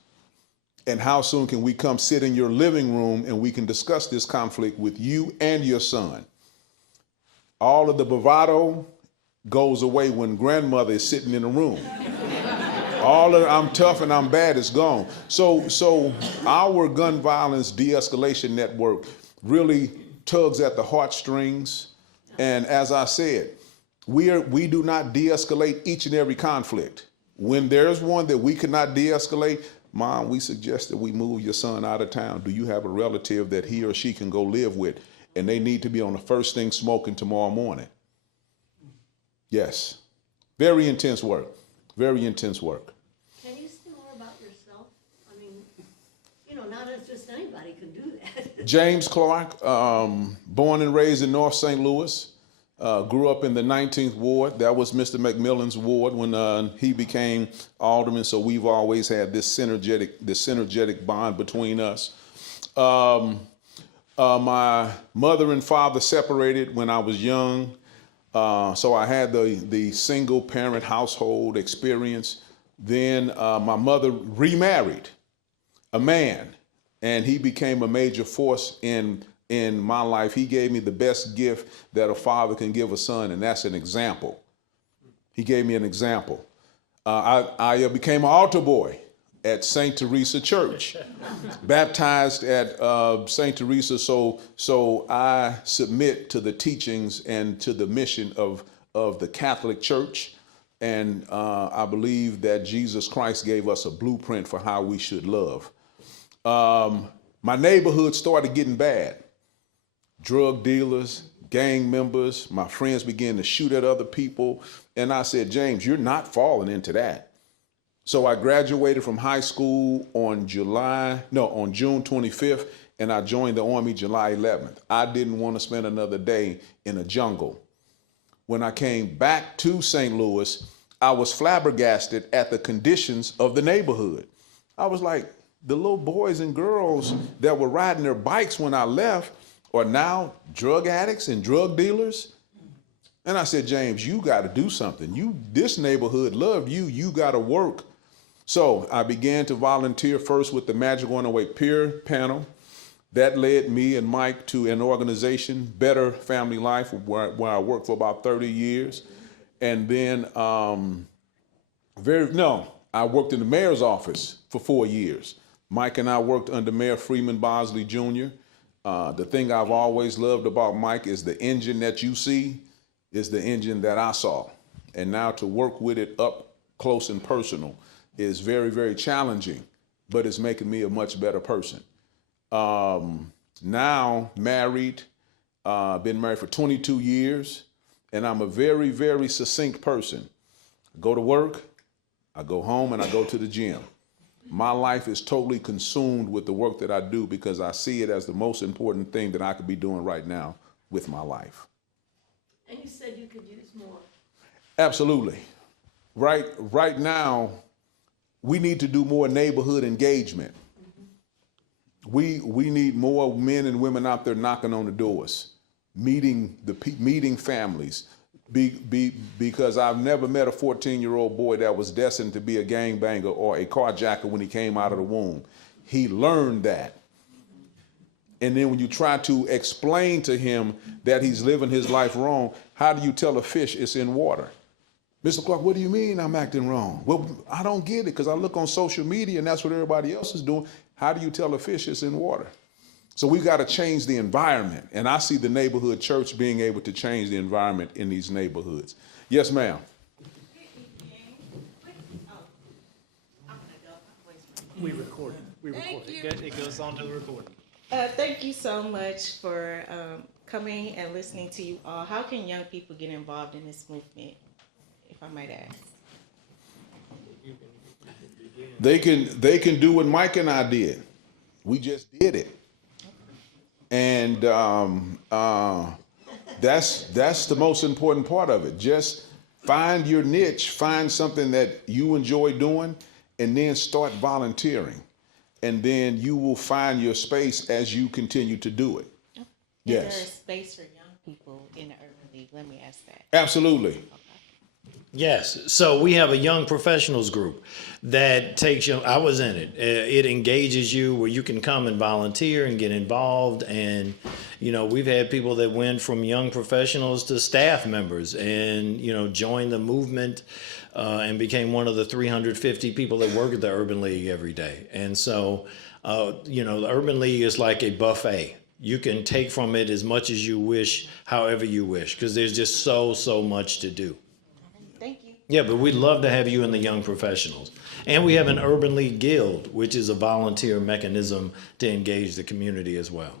And how soon can we come sit in your living room and we can discuss this conflict with you and your son? All of the bravado goes away when grandmother is sitting in the room. All of I'm tough and I'm bad is gone. So our gun violence de-escalation network really tugs at the heartstrings And as I said, we do not de-escalate each and every conflict. When there's one that we cannot de-escalate, Mom, we suggest that we move your son out of town. Do you have a relative that he or she can go live with? And they need to be on the first thing smoking tomorrow morning. Yes. Very intense work. Very intense work. Can you say more about yourself? I mean, not as just anybody can do that. James Clark, born and raised in North St. Louis. Grew up in the 19th Ward. That was Mr. McMillan's ward when he became alderman. So we've always had this synergetic bond between us. My mother and father separated when I was young. So I had the single parent household experience. Then my mother remarried a man, and he became a major force in my life. He gave me the best gift that a father can give a son, and that's an example. He gave me an example. I became an altar boy at St. Teresa Church, baptized at St. Teresa, so I submit to the teachings and to the mission of the Catholic Church, and I believe that Jesus Christ gave us a blueprint for how we should love. My neighborhood started getting bad. Drug dealers, gang members, my friends began to shoot at other people. And I said, James, you're not falling into that. So I graduated from high school on June 25th, and I joined the Army July 11th. I didn't want to spend another day in a jungle. When I came back to St. Louis, I was flabbergasted at the conditions of the neighborhood. I was like, the little boys and girls that were riding their bikes when I left are now drug addicts and drug dealers. And I said, James, you got to do something. This neighborhood loved you. You got to work. So I began to volunteer first with the Magic Going Away Peer Panel. That led me and Mike to an organization, Better Family Life, where I worked for about 30 years. And then I worked in the mayor's office for 4 years. Mike and I worked under Mayor Freeman Bosley Jr. The thing I've always loved about Mike is the engine that you see is the engine that I saw. And now to work with it up close and personal is very, very challenging, but it's making me a much better person. Now married, been married for 22 years, and I'm a very, very succinct person. I go to work, I go home, and I go to the gym. My life is totally consumed with the work that I do because I see it as the most important thing that I could be doing right now with my life. And you said you could use more. Absolutely. Right now, we need to do more neighborhood engagement. We need more men and women out there knocking on the doors, meeting families. Because I've never met a 14-year-old boy that was destined to be a gangbanger or a carjacker when he came out of the womb. He learned that. And then when you try to explain to him that he's living his life wrong, how do you tell a fish it's in water? Mr. Clark, what do you mean I'm acting wrong? Well, I don't get it because I look on social media and that's what everybody else is doing. How do you tell a fish it's in water? So we've got to change the environment. And I see the neighborhood church being able to change the environment in these neighborhoods. Yes, ma'am. We record it. It goes on to the recording. Thank you so much for coming and listening to you all. How can young people get involved in this movement, if I might ask? They can do what Mike and I did. We just did it. And that's the most important part of it. Just find your niche, find something that you enjoy doing, and then start volunteering. And then you will find your space as you continue to do it. Is Yes. there a space for young people in the Urban League? Let me ask that. Absolutely. Yes. So we have a young professionals group that takes you, I was in it. It engages you where you can come and volunteer and get involved. And, we've had people that went from young professionals to staff members and, joined the movement and became one of the 350 people that work at the Urban League every day. And so, the Urban League is like a buffet. you can take from it as much as you wish, however you wish, because there's just so much to do. Thank you. Yeah, but we'd love to have you in the Young Professionals. And we have an Urban League Guild, which is a volunteer mechanism to engage the community as well.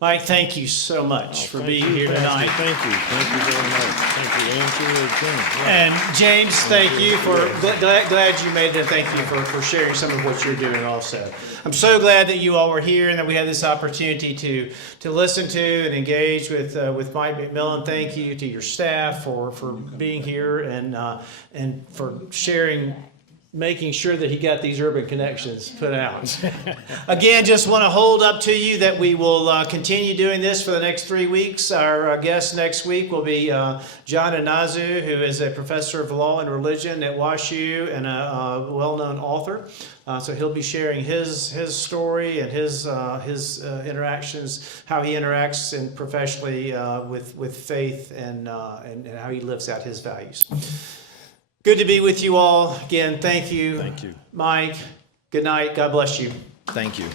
Mike, thank you so much for being here tonight. Thank you very much. Thank you, Andrew. And James, thank you for, glad you made it. Thank you for sharing some of what you're doing also. I'm so glad that you all were here and that we had this opportunity to listen to and engage with Mike McMillan. Thank you to your staff for being here and for sharing, making sure that he got these urban connections put out. Again, just want to hold up to you that we will continue doing this for the next 3 weeks. Our guest next week will be John Inazu, who is a professor of law and religion at WashU and a well-known author. So he'll be sharing his story and his interactions, how he interacts and professionally with faith and how he lives out his values. Good to be with you all. Again, thank you. Thank you. Mike, good night. God bless you. Thank you.